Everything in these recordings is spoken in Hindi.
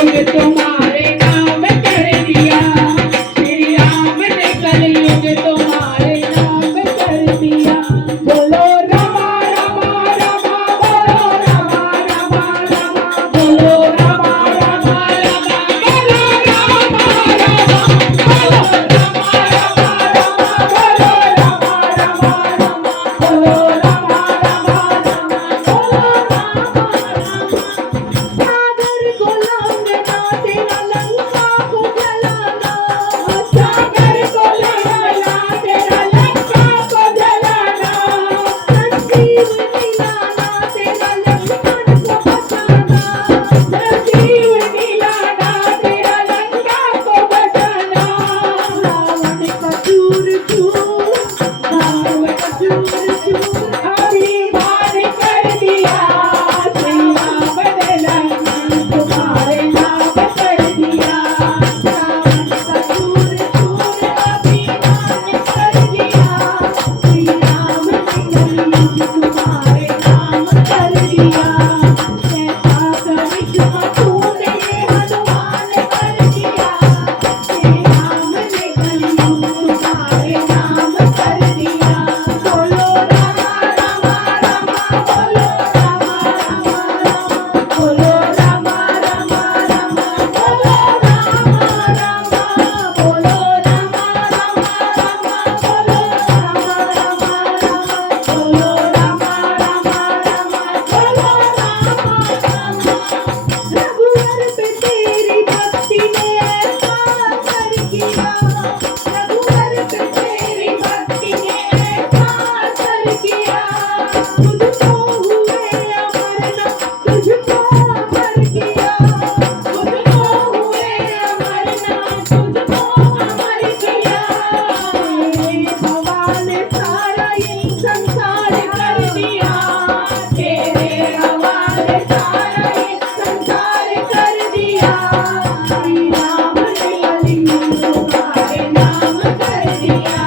कलयुग तुम्हारे नाम कर दिया, श्री राम ने कलयुग तुम्हारे नाम कर दिया। बोलो रमा रमा रमा, बोलो रमा रमा रमा, बोलो रमा रमा रमा, बोलो रमा रमा, बोलो रमा रमा रमा, बोलो रमा रमा रमा, बोलो रमा रमा रमा, बोलो रमा रमा। सागर को लांघना तेरा लंका को जलाना, सागर को लांघना तेरा लंका को जलाना, संजीवनी लाना तेरा लंका को बचाना, संजीवनी लाना तेरा लंका को बचाना। रावण का चूर चूर, रावण का चूर चूर अभिमान कर दिया, श्री राम ने लंका तुम्हारे नाम कर दिया। रावण का चूर चूर अभिमान कर दिया, श्री राम ने कलयुग तुम्हारे नाम कर दिया। कैसा करिश्मा तूने हनुमान कर दिया, श्री राम ने कलयुग तुम्हारे नाम कर दिया। बोलो रामा रामा रामा, बोलो रामा रामा रामा, बोलो रामा रामा रामा, बोलो रामा रामा, बोलो रामा रामा रामा, बोलो रामा रामा रामा, बोलो रामा रामा रामा, बोलो रामा रामा। रघुवर पे तेरी भक्ति ने ऐसा असर किया, रघुवर पे तेरी भक्ति ने ऐसा असर किया। तुझको हुए अमरनाथ, तुझको अमर किया, तुझको हुए अमरनाथ, तुझको अमर किया। तेरे हवाले सारा ये संसार कर दिया, तेरे हवाले सारा ये संसार कर दिया। श्री राम ने कलयुग तुम्हारे नाम कर दिया,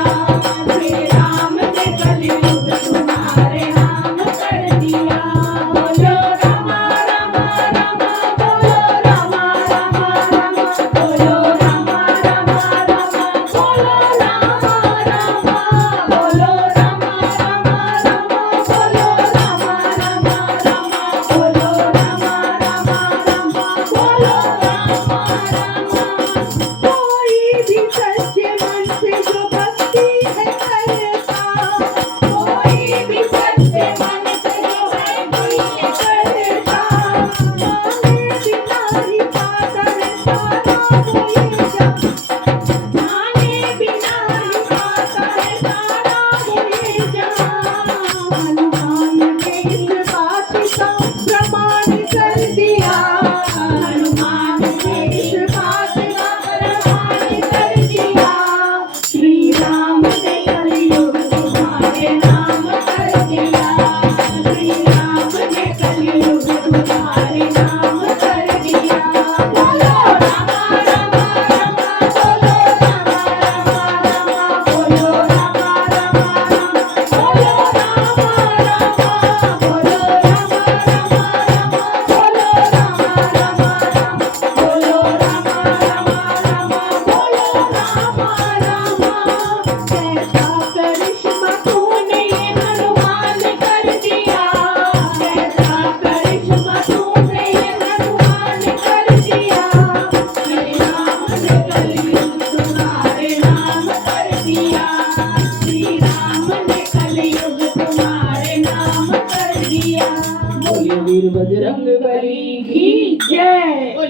श्री राम ने कलयुग तुम्हारे नाम कर दिया। बोलो रामा रामा रामा, बोलो रामा रामा रामा, बोलो रामा रामा रामा, बोलो रामा रामा, बोलो रामा रामा रामा, बोलो रामा रामा रामा, बोलो रामा रामा रामा, बोलो रामा रामा। कोई भी सच्चे मन से जो भक्ति है करता, कोई भी सच्चे मन से जो भक्ति है करता, मांगे बिना ही पाता है सारा वो ये जग, मांगे बिना ही पाता है सारा वो ये जग। हनुमान ने इस बात का प्रमाण कर दिया, हनुमान ने इस बात का प्रमाण कर दिया। श्री राम ने कलयुग तुम्हारे नाम कर दिया, श्री राम ने कलयुग तुम्हारे नाम कर दिया। बोलो रामा रामा रामा, बोलो रामा रामा रामा, बोलो रामा रामा रामा, बोलो रामा रामा, बोलो रामा रामा रामा, बोलो रामा रामा रामा, बोलो रामा रामा रामा, बोलो रामा रामा। कैसा करिश्मा तूने ये हनुमान कर दिया, कैसा करिश्मा तूने ये हनुमान कर दिया। श्री राम ने कलयुग तुम्हारे नाम कर दिया, श्री राम ने कलयुग तुम्हारे नाम कर दिया। बोलिए वीर बजरंग बली की जय।